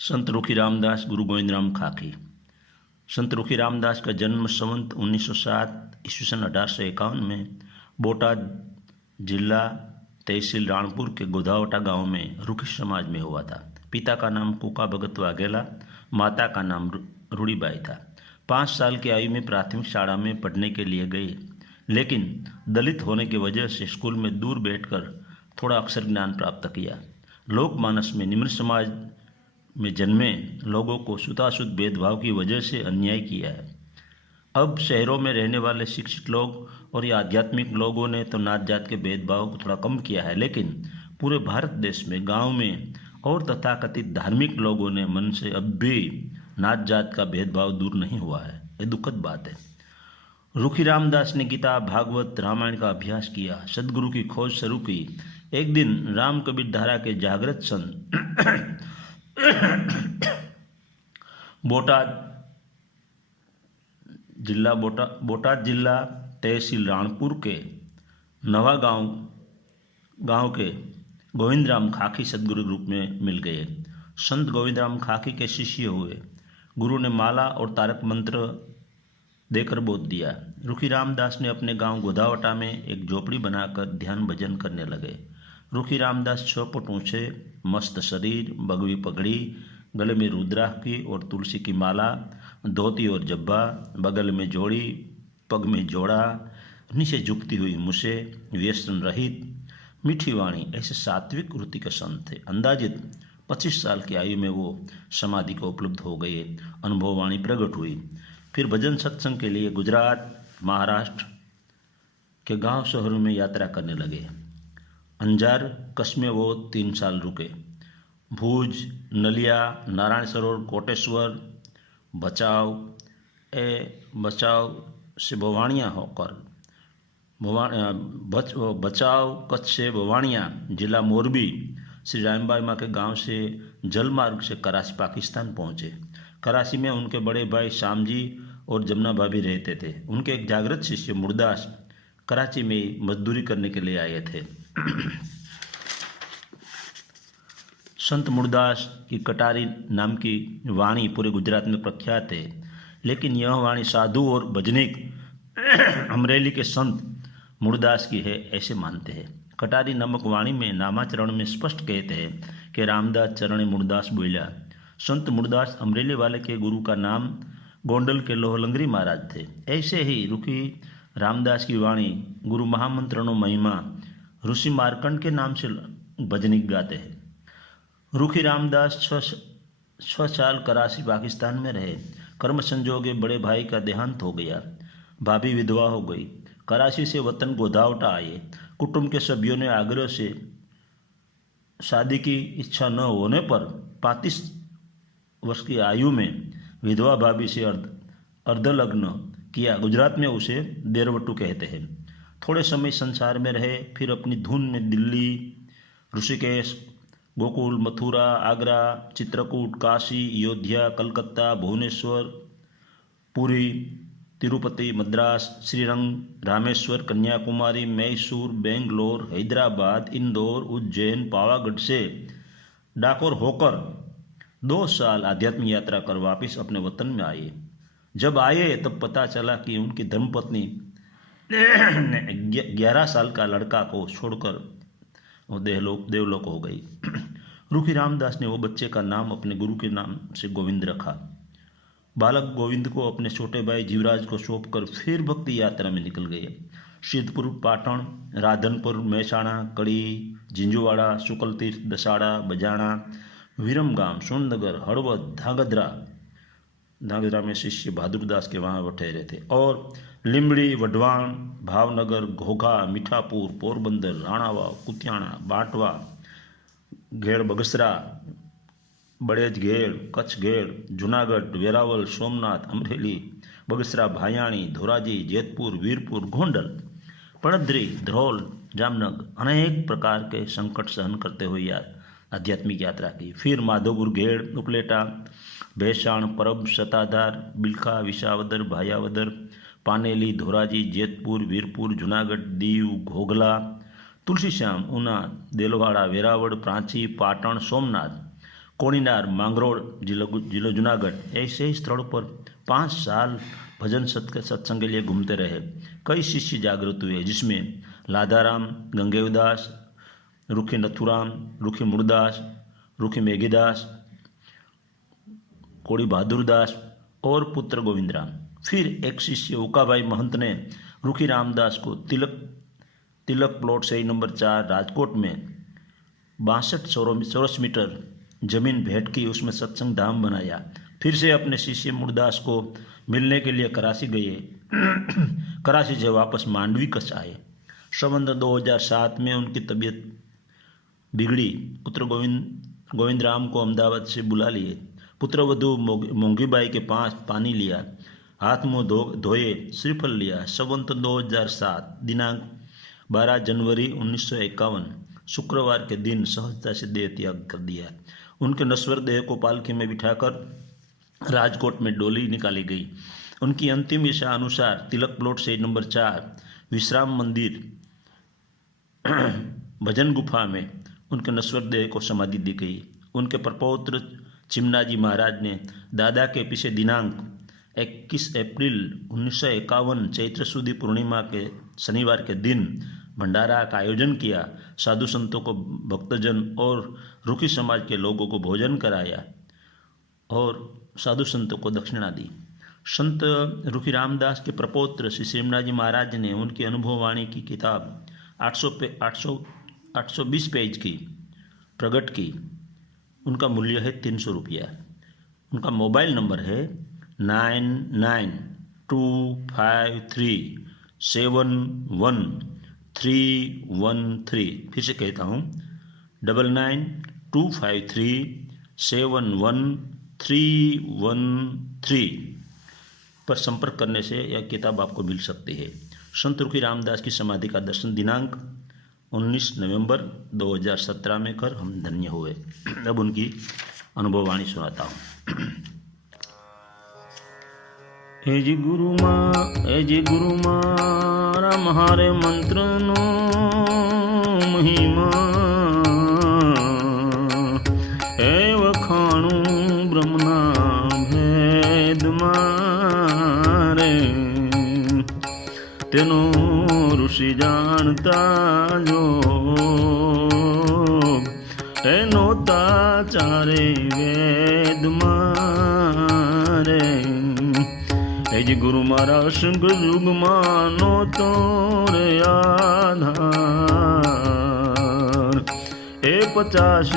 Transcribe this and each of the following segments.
संत रुखी रामदास गुरु गोविंद राम खाकी। संत रुखी रामदास का जन्म संवत 1907 ईस्वी सन 1851 में बोटाद जिला तहसील राणपुर के गोधावटा गांव में रुखी समाज में हुआ था। पिता का नाम कुका भगत वाघेला, माता का नाम रूढ़ीबाई था। 5 साल की आयु में प्राथमिक शाला में पढ़ने के लिए गए, लेकिन दलित होने की वजह से स्कूल में दूर बैठकर थोड़ा अक्षर ज्ञान प्राप्त किया। लोकमानस में निम्न समाज में जन्मे लोगों को शुद्धाशुद्ध भेदभाव की वजह से अन्याय किया है। अब शहरों में रहने वाले शिक्षित लोग और या आध्यात्मिक लोगों ने तो नात जात के भेदभाव को थोड़ा कम किया है, लेकिन पूरे भारत देश में गांव में और तथाकथित धार्मिक लोगों ने मन से अब भी नात जात का भेदभाव दूर नहीं हुआ है। ये दुखद बात है। रुखी रामदास ने गीता, भागवत, रामायण का अभ्यास किया, सदगुरु की खोज शुरू की। एक दिन राम कबीर धारा के जागृत संत बोटाद जिला तहसील राणपुर के नवा गांव के गोविंद राम खाकी सदगुरु रूप में मिल गए। संत गोविंद राम खाकी के शिष्य हुए। गुरु ने माला और तारक मंत्र देकर बोध दिया। रुखी रामदास ने अपने गांव गोधावटा में एक झोपड़ी बनाकर ध्यान भजन करने लगे। रुखी रामदास 6 फुट ऊंचे, मस्त शरीर, भगवी पगड़ी, गले में रुद्राक्ष और तुलसी की माला, धोती और जब्बा, बगल में जोड़ी, पग में जोड़ा, नीचे झुकती हुई मुसे, व्यसन रहित, मीठी वाणी, ऐसे सात्विक वृत्ति के संत थे। अंदाजित 25 साल की आयु में वो समाधि को उपलब्ध हो गए। अनुभव वाणी प्रकट हुई। फिर भजन सत्संग के लिए गुजरात, महाराष्ट्र के गांव शहरों में यात्रा करने लगे। अंजार, कच्छ में वो 3 साल रुके। भुज, नलिया, नारायण सरोवर, कोटेश्वर, बचाव से भवानिया होकर बचाव, कच्छ से भवानिया, जिला मोरबी, श्री रामबाई माँ के गांव से जल मार्ग से कराची पाकिस्तान पहुँचे। कराची में उनके बड़े भाई श्याम जी और जमुना भाभी रहते थे। उनके एक जागृत शिष्य मुरदास कराची में मजदूरी करने के लिए आए थे। संत मुरदास की कटारी नाम की वाणी पूरे गुजरात में प्रख्यात है, लेकिन यह वाणी साधु और भजनिक अमरेली के संत मुरदास की है, ऐसे मानते हैं। कटारी नामक वाणी में नामाचरण में स्पष्ट कहते हैं कि रामदास चरण मुरदास बोलिया। संत मुरदास अमरेली वाले के गुरु का नाम गोंडल के लोहलंगरी महाराज थे। ऐसे ही रुखी रामदास की वाणी गुरु महामंत्रणों महिमा ऋषि मार्कंड के नाम से भजनिक गाते हैं। रुखी रामदास 6 साल कराची पाकिस्तान में रहे। कर्म संजोगे बड़े भाई का देहांत हो गया, भाभी विधवा हो गई। कराची से वतन गोधावटा आए। कुटुंब के सभ्यों ने आग्रह से शादी की इच्छा न होने पर 35 वर्ष की आयु में विधवा भाभी से अर्धलग्न किया। गुजरात में उसे देरवटू कहते हैं। थोड़े समय संसार में रहे, फिर अपनी धुन में दिल्ली, ऋषिकेश, गोकुल, मथुरा, आगरा, चित्रकूट, काशी, अयोध्या, कलकत्ता, भुवनेश्वर, पुरी, तिरुपति, मद्रास, श्रीरंग, रामेश्वर, कन्याकुमारी, मैसूर, बेंगलोर, हैदराबाद, इंदौर, उज्जैन, पावागढ़ से डाकोर होकर 2 साल आध्यात्मिक यात्रा कर वापस अपने वतन में आए। जब आए तब पता चला कि उनकी धर्मपत्नी ने 11 साल का लड़का को छोड़कर वो देवलोक हो गई। रुखी रामदास ने वो बच्चे का नाम अपने गुरु के नाम से गोविंद रखा। बालक गोविंद को अपने छोटे भाई जीवराज को सौंपकर फिर भक्ति यात्रा में निकल गए। सिद्धपुर, पाटण, राधनपुर, महसाणा, कड़ी, जिंजुवाड़ा, शुक्लतीर्थ, दसाड़ा, बजाणा, विरमगाम, सोननगर, हड़वद, धांगध्रा में शिष्य बहादुरदास के वहाँ ठहरे थे, और लिंबड़ी, वढवाण, भावनगर, घोघा, मीठापुर, पोरबंदर, राणावाव, कुतियाणा, बांटवा, घेड़, बगसरा, बड़ेज घेड़, कच्छ घेड़, जूनागढ़, वेरावल, सोमनाथ, अमरेली, बगसरा, भायाणी, धोराजी, जेतपुर, वीरपुर, गोंडल, पड़द्री, धरोल, जामनगर अनेक प्रकार के संकट सहन करते हुए आध्यात्मिक यात्रा की। फिर माधोपुर, घेड़, उपलेटा, भैसाण, परब, सताधार, बिलखा, विसावदर, भायावदर, पानेली, धोराजी, जेतपुर, वीरपुर, जूनागढ़, दीव, घोघला, तुलसीश्याम, ऊना, देलवाड़ा, वेरावड़, प्रांची, पाटण, सोमनाथ, कोणीनार, मांगरोळ, जिला जूनागढ़, ऐसे ही स्थलों पर 5 साल भजन सत्संग के लिए घूमते रहे। कई शिष्य जागृत हुए, जिसमें लाधाराम, गंगेवदास, रुखी नथुराम, रुखी मुरदास, रुखी मेघीदास, कोड़ी बहादुरदास और पुत्र गोविंदराम। फिर एक शिष्य उकाभाई महंत ने रुखी रामदास को तिलक प्लॉट सही नंबर 4 राजकोट में 62 चौरस मीटर जमीन भेंट की, उसमें सत्संग धाम बनाया। फिर से अपने शिष्य मुरदास को मिलने के लिए कराची गए। कराची से वापस मांडवी कच्छ आए। संवत 2007 में उनकी तबीयत बिगड़ी। पुत्र गोविंदराम को अहमदाबाद से बुला लिए। पुत्रवधु मोंघीबाई के पास पानी लिया, हाथ मुँह धोए, श्रीफल लिया। संवत 2007 दिनांक 12 जनवरी 1951 शुक्रवार के दिन सहजता से देह त्याग कर दिया। उनके नश्वर देह को पालकी में बिठाकर राजकोट में डोली निकाली गई। उनकी अंतिम इच्छा अनुसार तिलक प्लॉट से नंबर 4 विश्राम मंदिर भजन गुफा में उनके नश्वर देह को समाधि दी गई। उनके प्रपौत्र चिमनाजी महाराज ने दादा के पीछे दिनांक 21 अप्रैल 1951 चैत्र सुदी पूर्णिमा के शनिवार के दिन भंडारा का आयोजन किया। साधु संतों को, भक्तजन और रुखी समाज के लोगों को भोजन कराया और साधु संतों को दक्षिणा दी। संत रुखी रामदास के प्रपौत्र श्री चिमनाजी महाराज ने उनकी अनुभववाणी की किताब 820 पेज की प्रकट की। उनका मूल्य है 300 रुपया। उनका मोबाइल नंबर है 9925371313। फिर से कहता हूँ 9925371313 पर संपर्क करने से यह किताब आपको मिल सकती है। संत रुखी रामदास की समाधि का दर्शन दिनांक 19 नवंबर 2017 में कर हम धन्य हुए। अब उनकी अनुभववाणी सुनाता हूँ। हे जी गुरु मारा म्हारे मंत्र नो महिमा हे वखाणु ब्रह्मना भेद मारे तेनो ऋषि जानता जो नोता चारे वेद मारे। हे जी गुरु मारा संग युग मानो तोरे आधार 50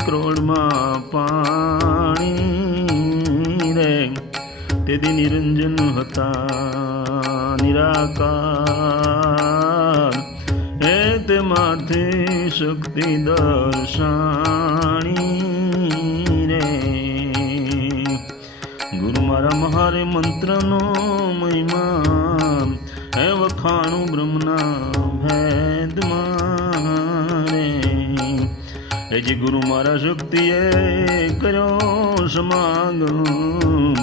करोड़ मां पाणी रे तेदी निरंजन हता निराकार ते माथे शक्ति दर्शाणी रे। गुरु मारा महारे मंत्र नो महिमा है वखाणु ब्रह्मना भेद मारे। हे जी गुरु मारा शक्ति करो समागम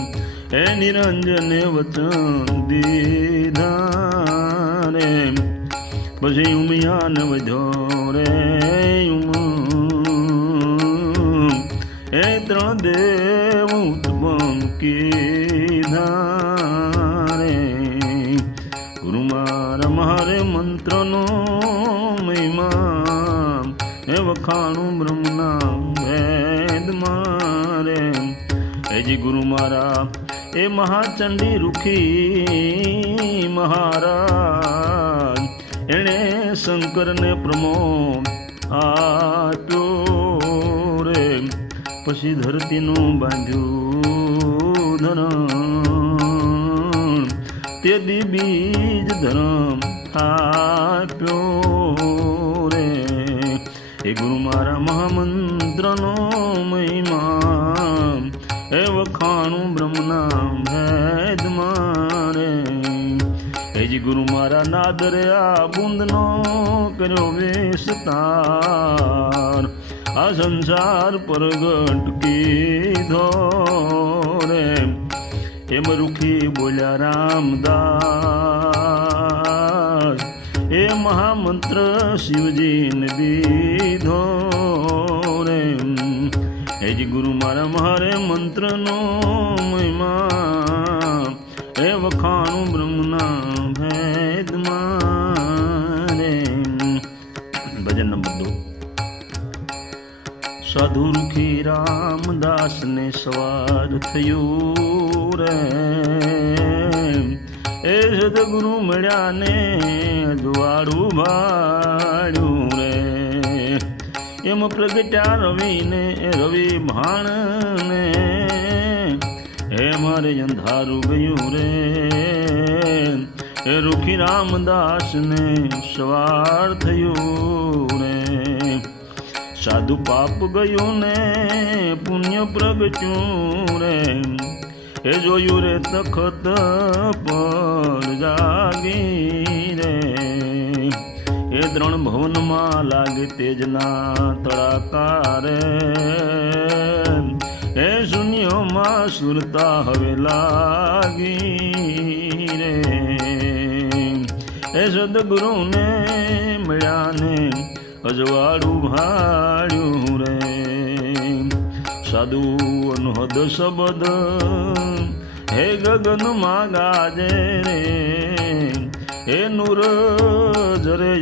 हे निरंजन वचन दीधारे। પછી ઉમિયાન વધ્યો રે એ ત્રણ દેવ ઉત્પન્ન કીધારે। ગુરુ મારા મારે મંત્રનો મહિમા એ વખાણું બ્રહ્મના વેદ મારે। હે જી ગુરુ મારા એ મહાચંડી રૂખી મહારાજ एणे शंकर ने प्रमोद आप्यो रे। पछी धरती नु बांध्यू धरण तेदी बीज धर्म आप्यो रे। हे गुरु मारा महामंत्र नो महिमा हे वखाणु ब्रह्मना भेद मारे। हे जी गुरु मारा नादरया बूंदनो कर्यो विस्तार आ संसार प्रगट कीधो रे। एम रुखी बोल्या रामदास ए महामंत्र शिवजी ने दीधो रे। હે જી ગુરુ મારા મારે મંત્રનો મહિમા હે વખાણું બ્રહ્મના ભેદમાં રે. ભજન નંબર 2. સાધુ રૂખી રામદાસ ને સવાર થયું રે, એ સદગુરુ મળ્યા ને અજવાળું ભાડ્યું રે. એમ પ્રગટ્યા રવિને રવિ ભાણને, હે મારે અંધારું ગયું રે, એ રૂખી રામદાસ ને સવાર થયું રે. સાધુ પાપ ગયું ને પુણ્ય પ્રગટ્યું રે, એ જોયું રે તખત પર જાગી રે. એ 3 ભવનમાં લાગે તેજના તડાકા રે, એ શૂન્યમાં સુરતા હવે લાગી રે. એ સદગુરુને મળ્યા ને અજવાળું ભાડ્યું રે. સાધુ અનહદ શબ્દ હે ગગનમાં ગાજે રે, હે નૂર જરે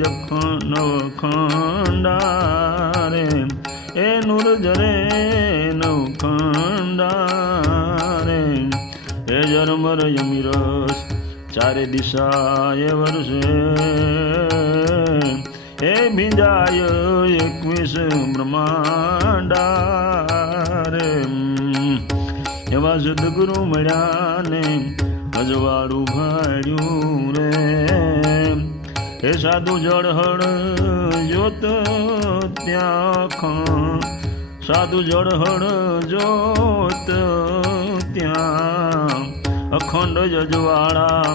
નવખંડા રે, હે નૂર જરે નવખંડા રે. હે જરમર યમિરસ ચારે દિશાએ વર્ષે, હે ભીંજાય 21 બ્રહ્માંડા રે. એવા સદગુરુ મળ્યા ને અજવાળું ભાડ્યું રે. હે સાધુ જળહળ જોત ત્યાં, સાધુ જળહળ જોત ત્યાં, અખંડ જજવાળા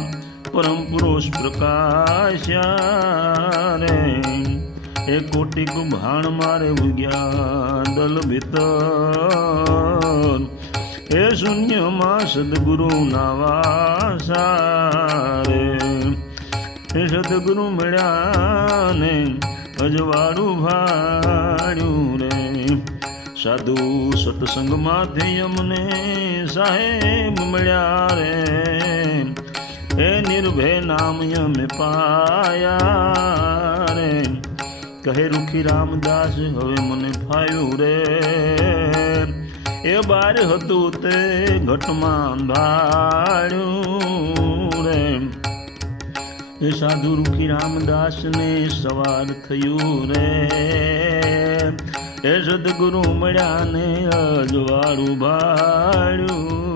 પરમ પુરુષ પ્રકાશ્યા રે. એ કોટિક ભાણ મારે ઉગ્યા દલ ભીતર, એ શૂન્યમાં સદગુરુ ના વાસા રે. એ સદગુરુ મળ્યા ને અજવાળું ભાડ્યું રે. સાધુ સત્સંગમાંથી અમને સાહેબ મળ્યા રે, હે નિર્ભય નામ અમે પાયા રે. કહે રૂખી રામદાસ હવે મને ફાયું રે, એ બાર હતું તે ઘટમાં ભાડ્યું રે. એ સાધુ રૂખી રામદાસ ને સવાર થયું રે, એ સદગુરુ મળ્યા ને અજવાળું ભાડ્યું